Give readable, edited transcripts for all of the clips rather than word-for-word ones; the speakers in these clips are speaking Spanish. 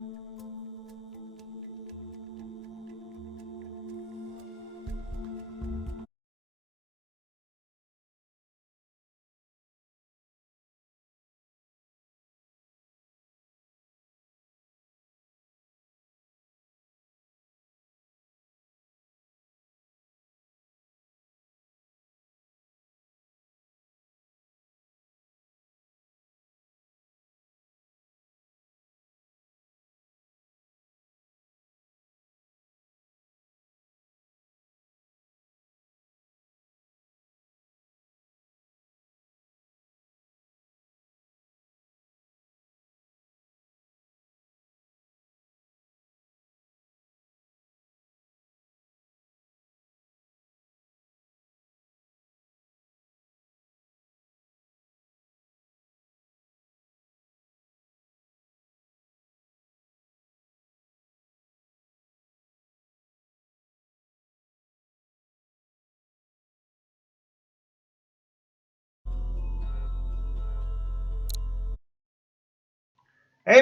Hey,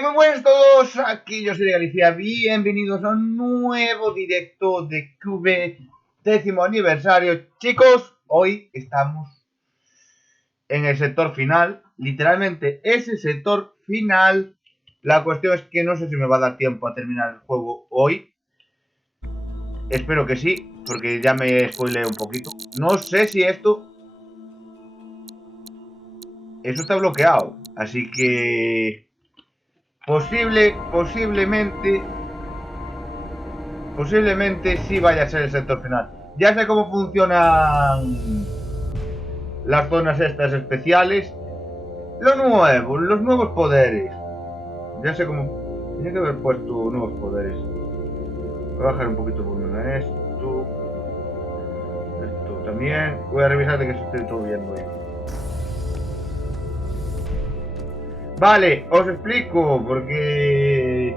muy buenos todos, aquí yo soy de Galicia, bienvenidos a un nuevo directo de QV 10º aniversario. Chicos, hoy estamos en el sector final, literalmente ese sector final. La cuestión es que no sé si me va a dar tiempo a terminar el juego hoy. Espero que sí, porque ya me spoileé un poquito. No sé si esto... Eso está bloqueado, así que... Posiblemente sí vaya a ser el sector final. Ya sé cómo funcionan las zonas estas especiales. Los nuevos poderes. Ya sé cómo... Tenía que haber puesto nuevos poderes. Voy a bajar un poquito el volumen a esto. Esto también. Voy a revisar de que se esté todo bien bien. Vale, os explico, porque...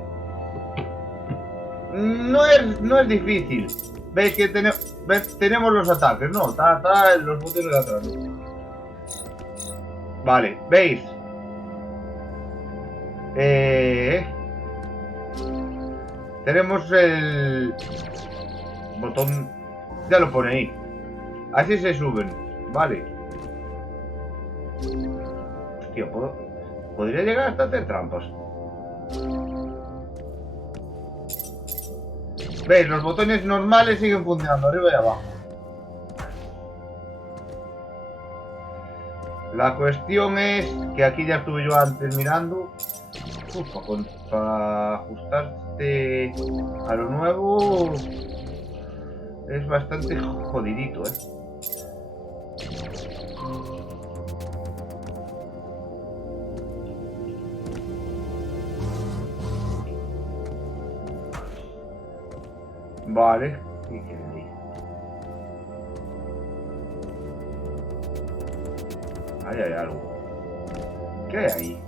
No es difícil. Veis que tenemos los ataques, ¿no? Está los botones de atrás, ¿no? Vale, ¿veis? Tenemos el botón, ya lo pone ahí. Así se suben, vale. Hostia, podría llegar hasta hacer trampas. ¿Veis? Los botones normales siguen funcionando, arriba y abajo. La cuestión es que aquí ya estuve yo antes mirando. Para ajustarse a lo nuevo es bastante jodidito, ¿eh? Vale. ¿Y qué hay ahí? Ahí hay algo. ¿Qué hay ahí?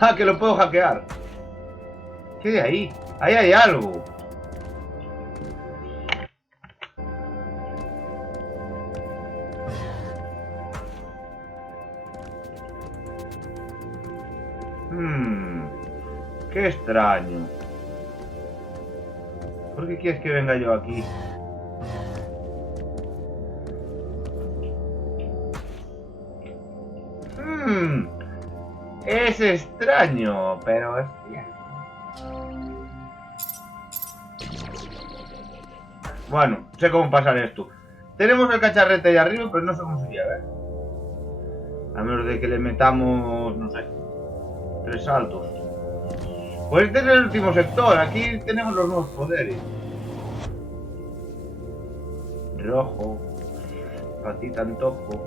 ¡Ah, que lo puedo hackear! ¿Qué hay ahí? Ahí hay algo. Qué extraño. ¿Por qué quieres que venga yo aquí? Es extraño, pero es cierto. Bueno, sé cómo pasar esto. Tenemos el cacharrete ahí arriba, pero no sé cómo se llega, ¿eh? A menos de que le metamos, no sé, 3 saltos. Pues este es el último sector. Aquí tenemos los nuevos poderes. Rojo. Patita antojo.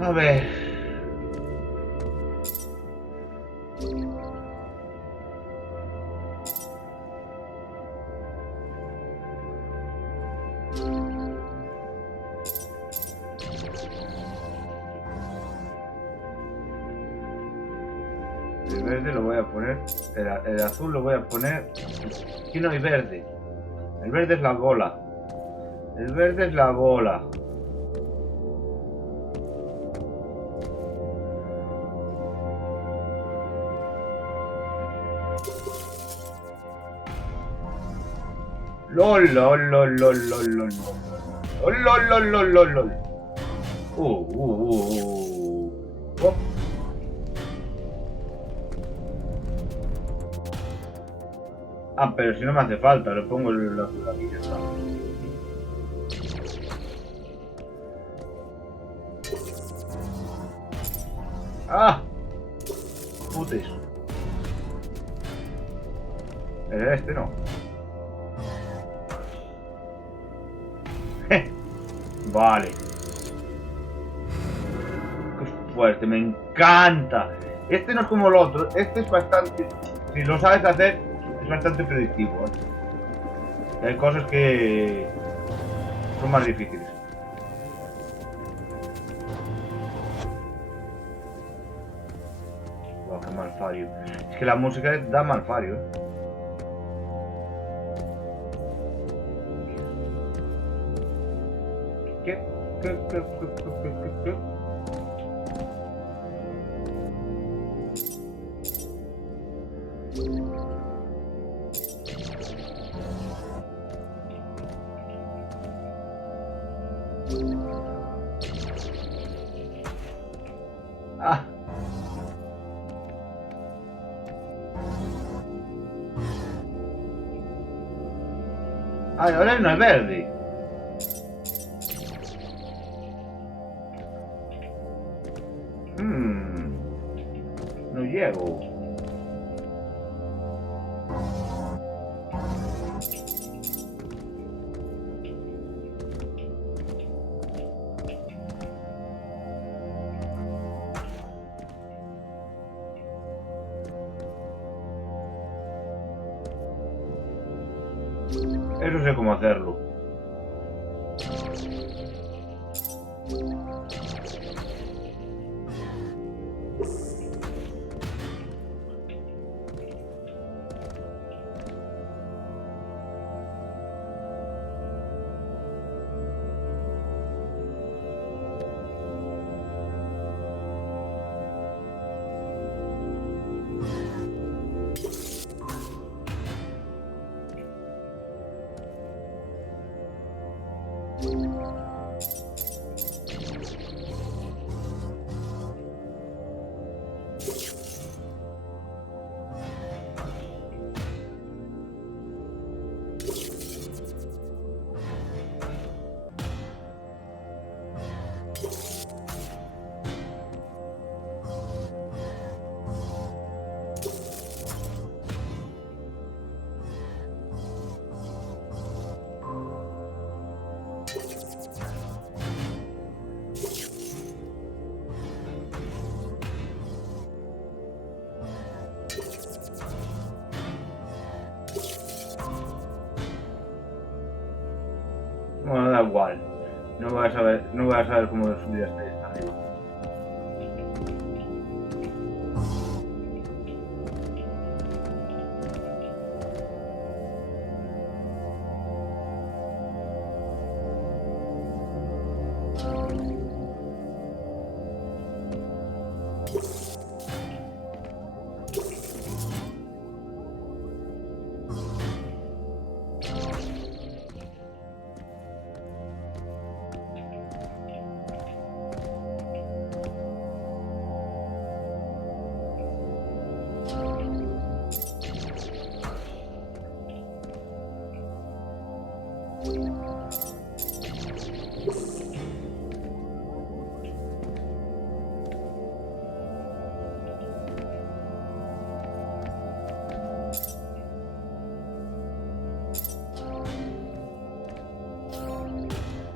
A ver. El verde lo voy a poner. El azul lo voy a poner. Aquí no hay verde. El verde es la bola. El verde es la bola. LOL, LOL, LOL, LOL, LOL, LOL, LOL, LOL, LOL, LOL, LOL. Oh. Ah, pero si no me hace falta, le pongo el azul aquí, ya está. ¡Ah! Putes. Este no. Vale. Qué fuerte, me encanta. Este no es como el otro. Este es bastante... Si lo sabes hacer, es bastante predictivo. Hay cosas que son más difíciles. Wow, qué mal fallo. Es que la música da mal fallo. ¿Qué? Ah. Ah, ahora no es verde. No llego. Eso sé cómo hacerlo. Bueno, da igual. No voy a saber cómo subir hasta arriba.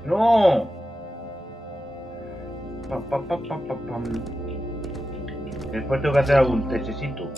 ¡No! Pam. Después tengo que hacer algún testecito.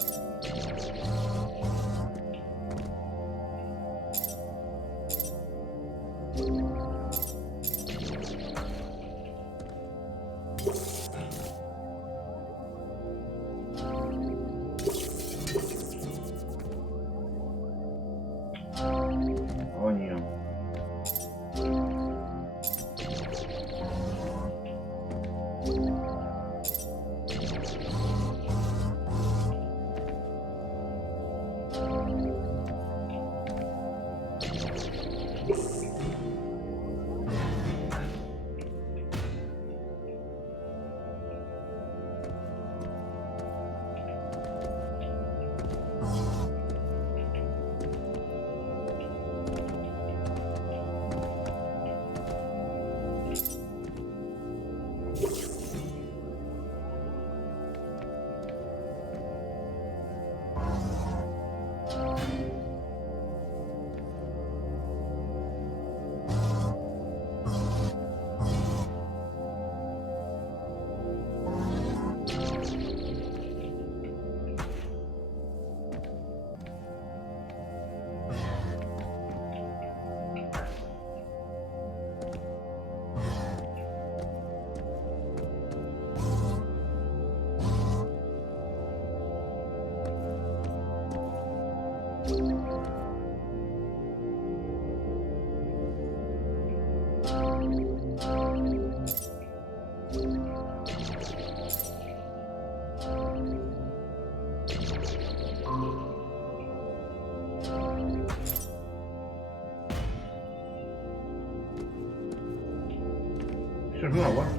Eso es uno, bueno.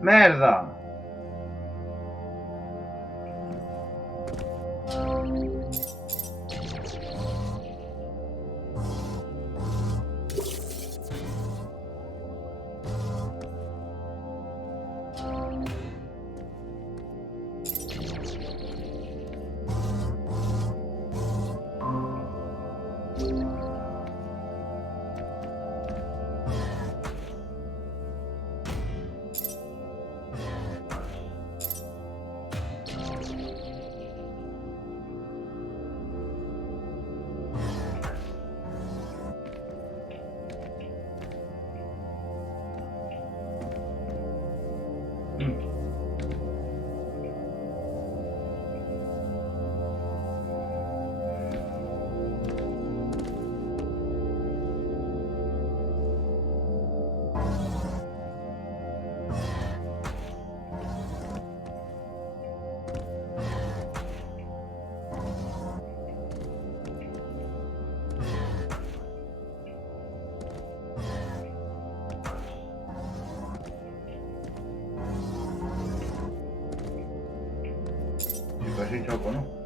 ¡Merda! Casi choco, ¿no?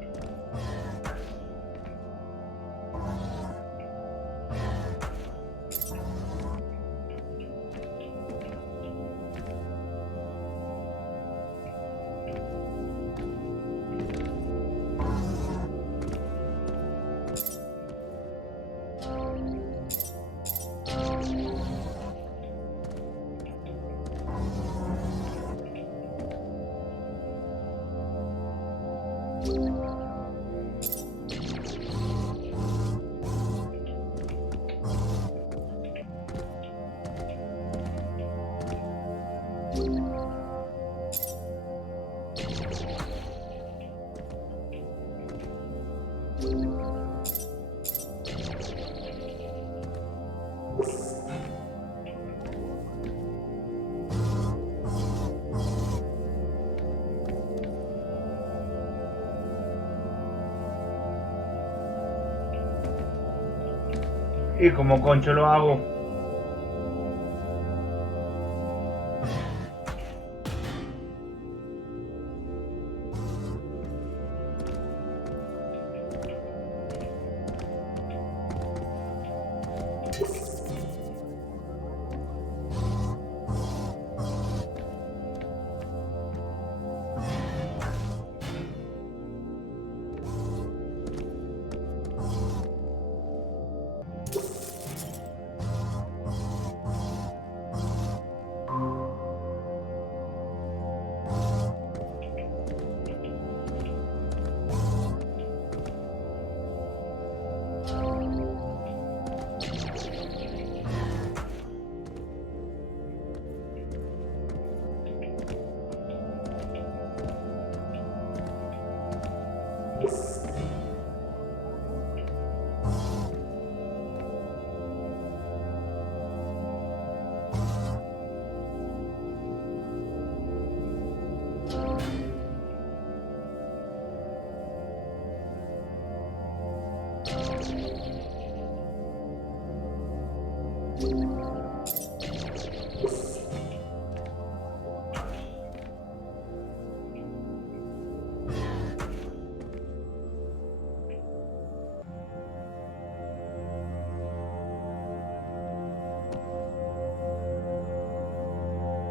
Y como concho lo hago.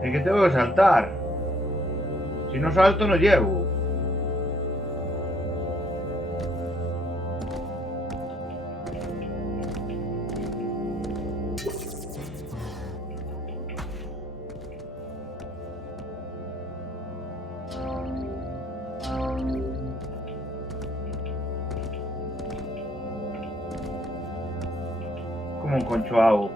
Es que tengo que saltar. Si no salto no llego. Como un concho hago.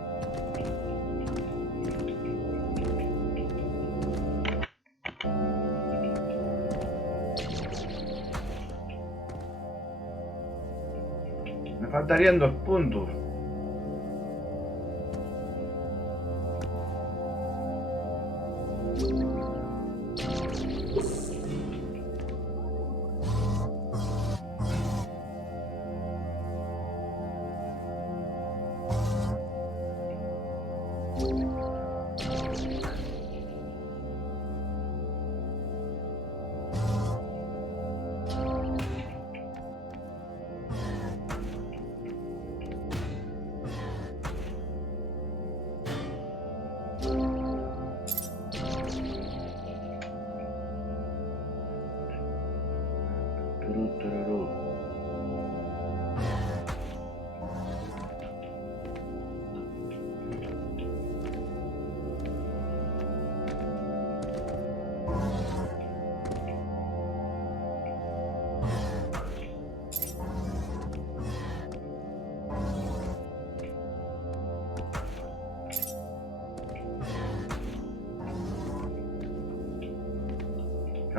Me faltarían 2 puntos.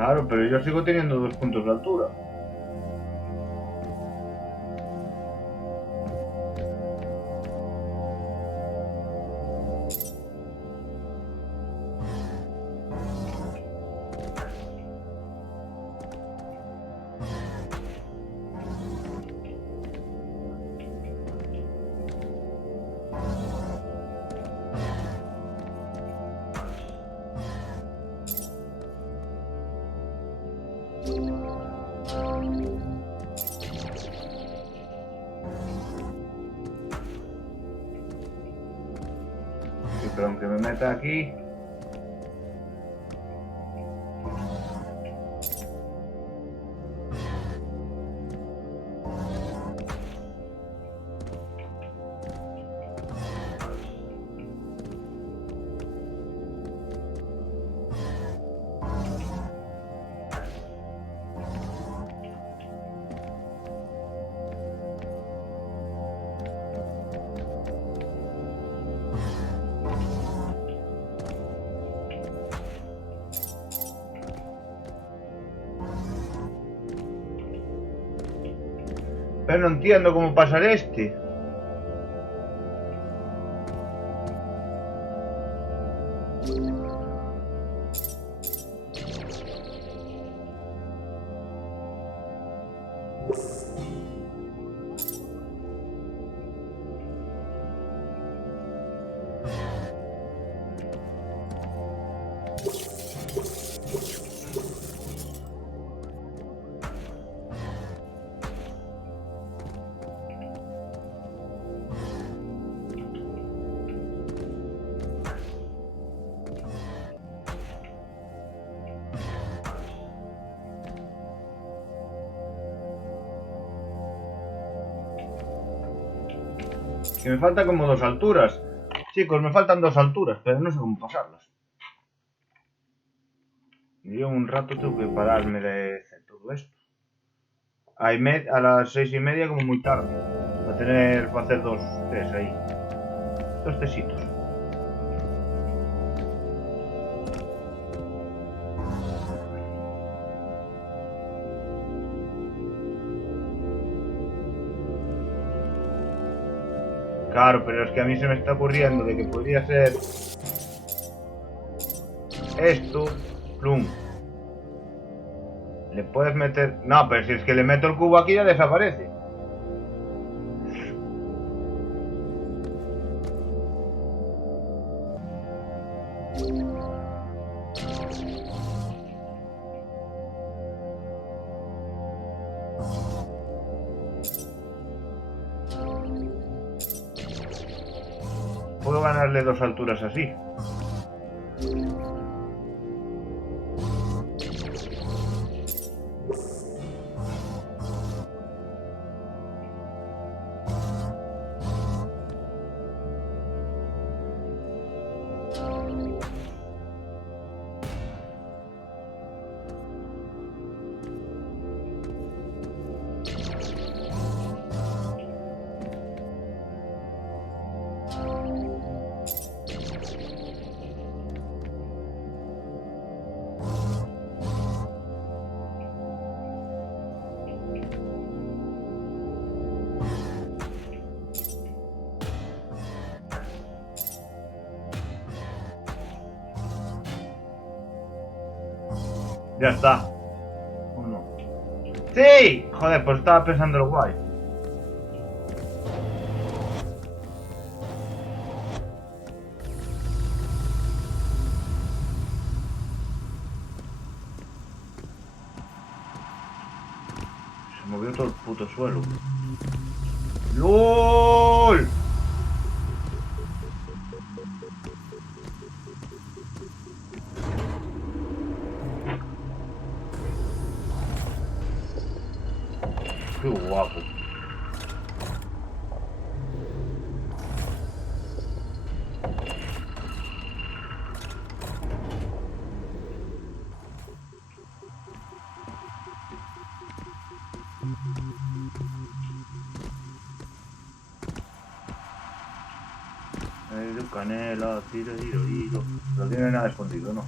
Claro, pero yo sigo teniendo 2 puntos de altura. Sí, pero aunque me meta aquí... Pero no entiendo cómo pasar este. Que me faltan como 2 alturas. Chicos, me faltan 2 alturas, pero no sé cómo pasarlas. Y yo un rato tengo que pararme de hacer todo esto. A las 6:30 como muy tarde. Para hacer 2 test ahí. 2 tesitos. Claro, pero es que a mí se me está ocurriendo de que podría ser esto, plum. Le puedes meter... No, pero si es que le meto el cubo aquí ya desaparece. Puedo ganarle 2 alturas así. Ya está. ¿O no? ¡Sí! Joder, pues estaba pensando lo guay. Se movió todo el puto suelo. ¡LOL! ¡Qué guapo! Canela, tiro. No tiene nada escondido, ¿no?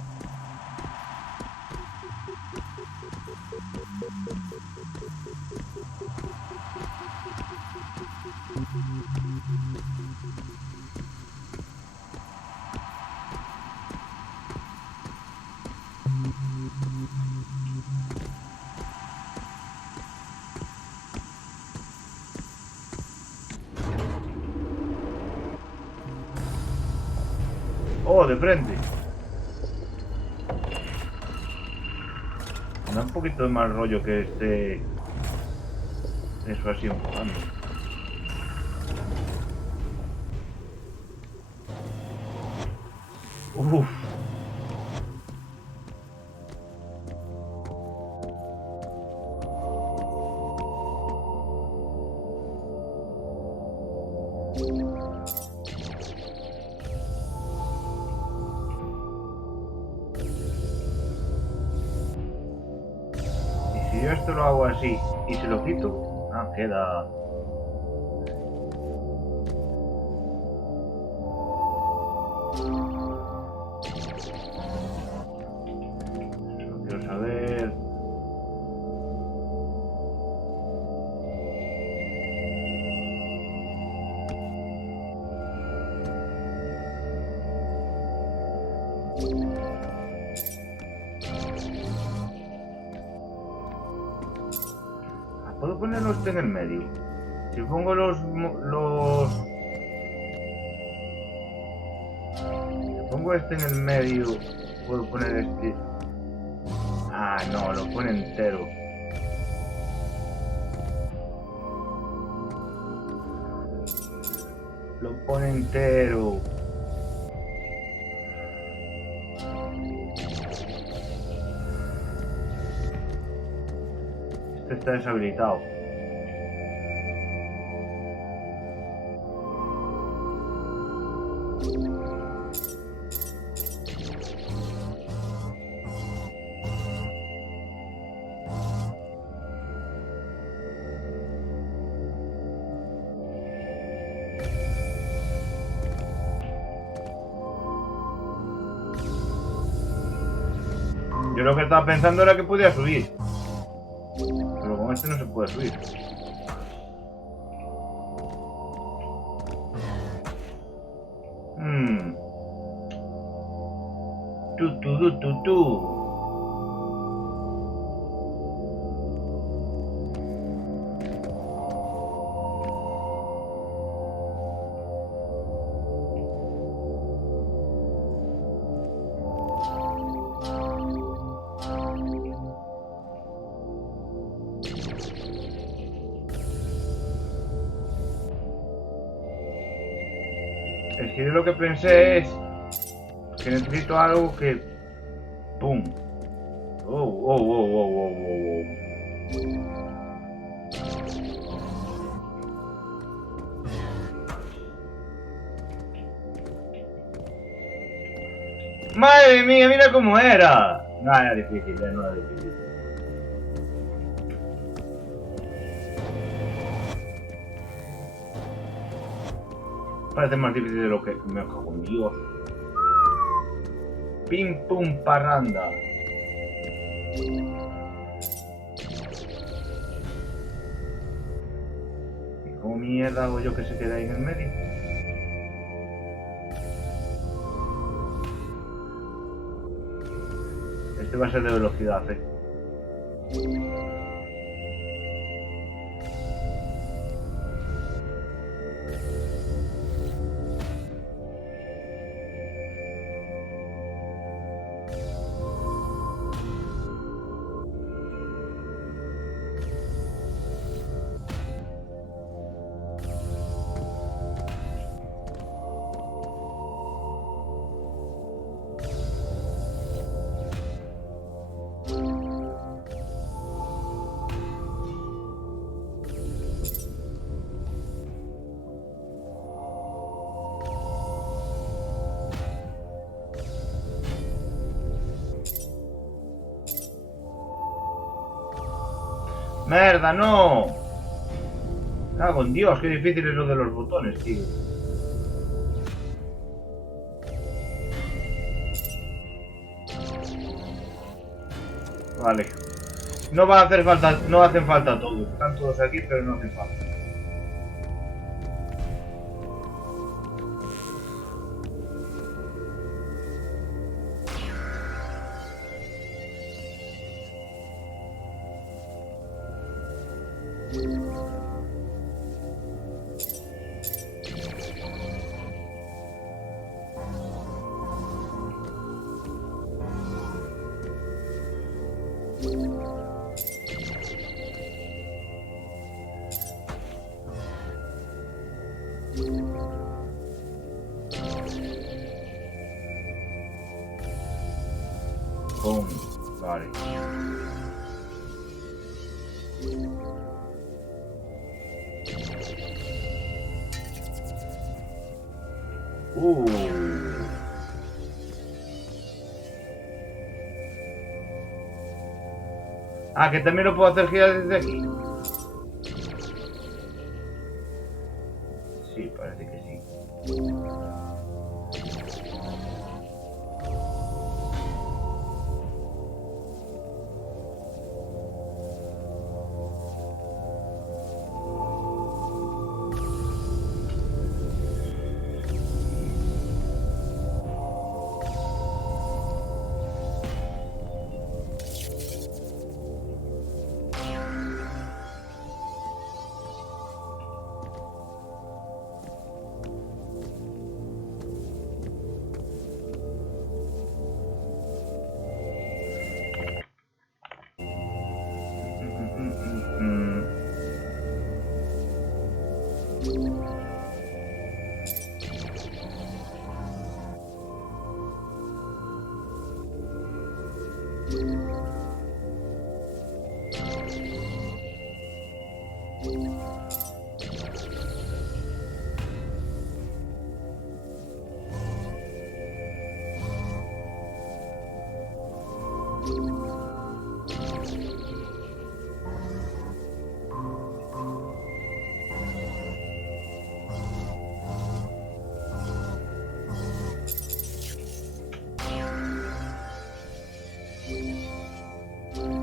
Oh, de frente. Me da un poquito de mal rollo que esté eso así empujando. Uff. Y si yo esto lo hago así y se lo quito, queda. Solo quiero saber. Puedo ponerlo este en el medio. Si pongo si pongo este en el medio, puedo poner este. Ah, no, lo pone entero. Lo pone entero. Este está deshabilitado. Yo lo que estaba pensando era que podía subir. Pero con este no se puede subir. Tu. Es que yo lo que pensé es que necesito algo que... ¡Pum! Oh. ¡Madre mía, mira cómo era! No era difícil, no era difícil. Parece más difícil de lo que me cago en Dios. Pim pum parranda. ¿Y cómo mierda hago yo que se quede ahí en el medio? Este va a ser de velocidad, ¡Merda, no! Cago en Dios, qué difícil es lo de los botones, tío. Vale. No va a hacer falta, no hacen falta todos. Están todos aquí, pero no hacen falta. Vale. Ah, que también lo puedo hacer girar desde aquí. Sí, parece que sí.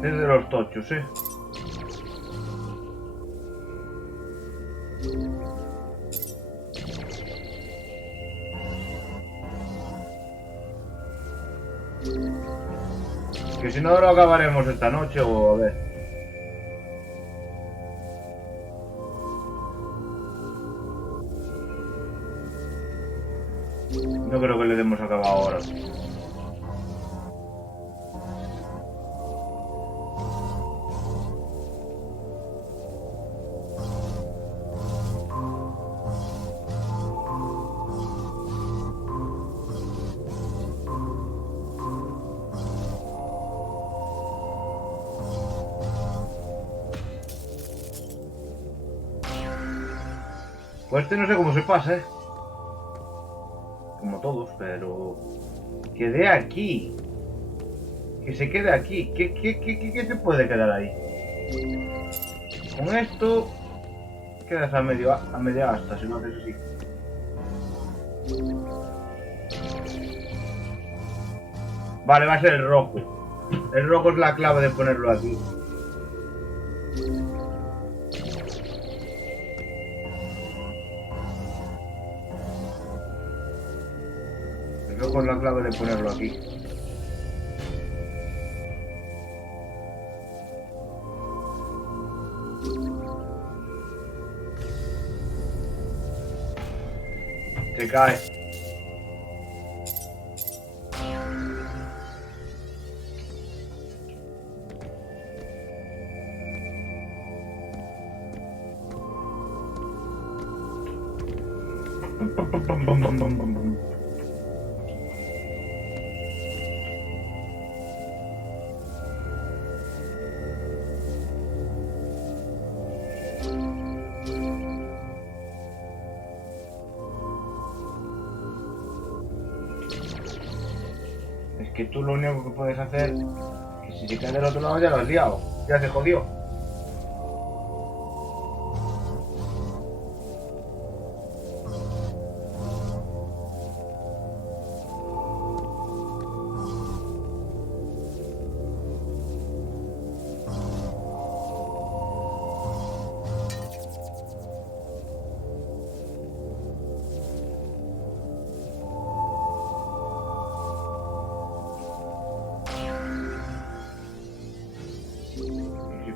Es de los tochos, Que si no lo acabaremos esta noche o a ver. No creo que le demos acabado ahora. Pues este no sé cómo se pasa, como todos, pero... Quedé aquí. Que se quede aquí. ¿Qué te puede quedar ahí? Con esto... Quedas a media asta si lo haces así. Vale, va a ser el rojo. El rojo es la clave de ponerlo aquí. El rojo es la clave de ponerlo aquí. Se cae. Es que tú lo único que puedes hacer es que si se cae del otro lado ya lo has liado. Ya se jodió.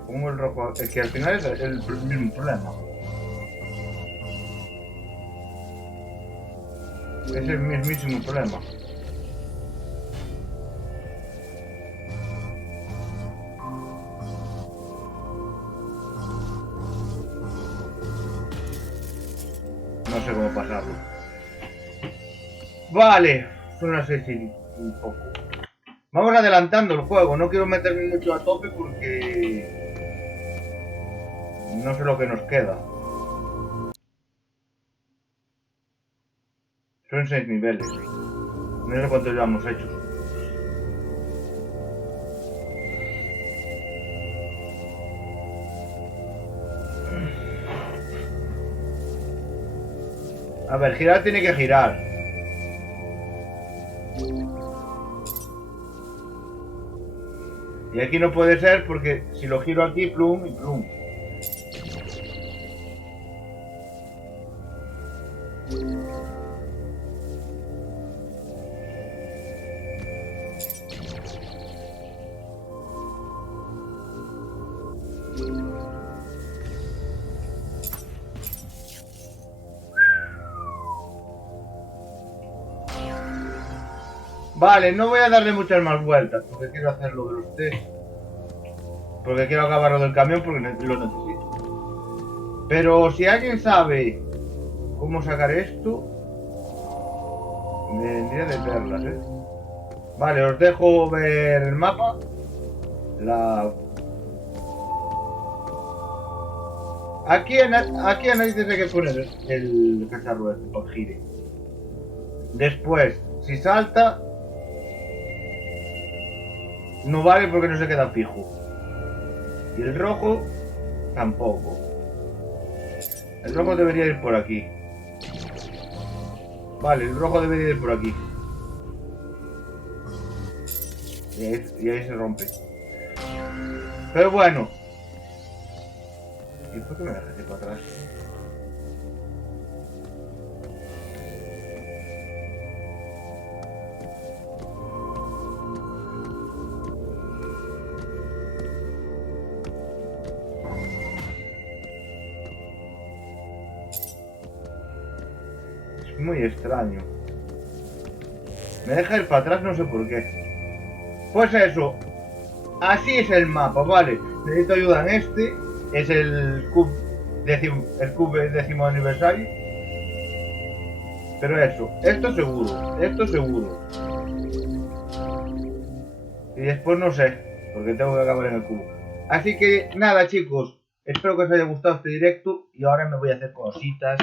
Pongo el rojo, es que al final es el mismo problema. Es el mismísimo problema. No sé cómo pasarlo. Vale, son las 6 y un poco. Vamos adelantando el juego, no quiero meterme mucho a tope porque no sé lo que nos queda. Son 6 niveles. No sé cuántos llevamos hechos. A ver, girar tiene que girar. Y aquí no puede ser porque si lo giro aquí, plum y plum. Vale, no voy a darle muchas más vueltas porque quiero hacerlo de los test. Porque quiero acabarlo del camión porque lo necesito. Pero si alguien sabe cómo sacar esto, me vendría de perlas, Vale, os dejo ver el mapa. Aquí a narices hay que poner el cacharro este para gire. Después, si salta, no vale porque no se queda fijo. Y el rojo, tampoco. El rojo debería ir por aquí. Vale, el rojo debería ir por aquí. Y ahí se rompe. Pero bueno. ¿Y por qué me dejas ir para atrás? Es muy extraño. Me deja ir para atrás, no sé por qué. Pues eso. Así es el mapa, vale. Necesito ayuda en este. Es el cube décimo aniversario. Pero eso, esto seguro. Y después no sé, porque tengo que acabar en el cubo. Así que nada, chicos, espero que os haya gustado este directo y ahora me voy a hacer cositas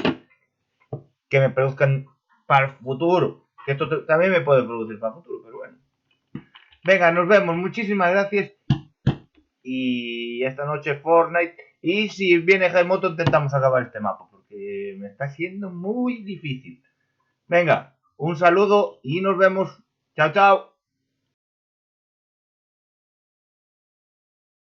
que me produzcan para el futuro. Que esto también me puede producir para el futuro, pero bueno. Venga, nos vemos, muchísimas gracias. Y esta noche Fortnite. Y si viene Jaimoto intentamos acabar este mapa, porque me está siendo muy difícil. Venga, un saludo y nos vemos. Chao, chao.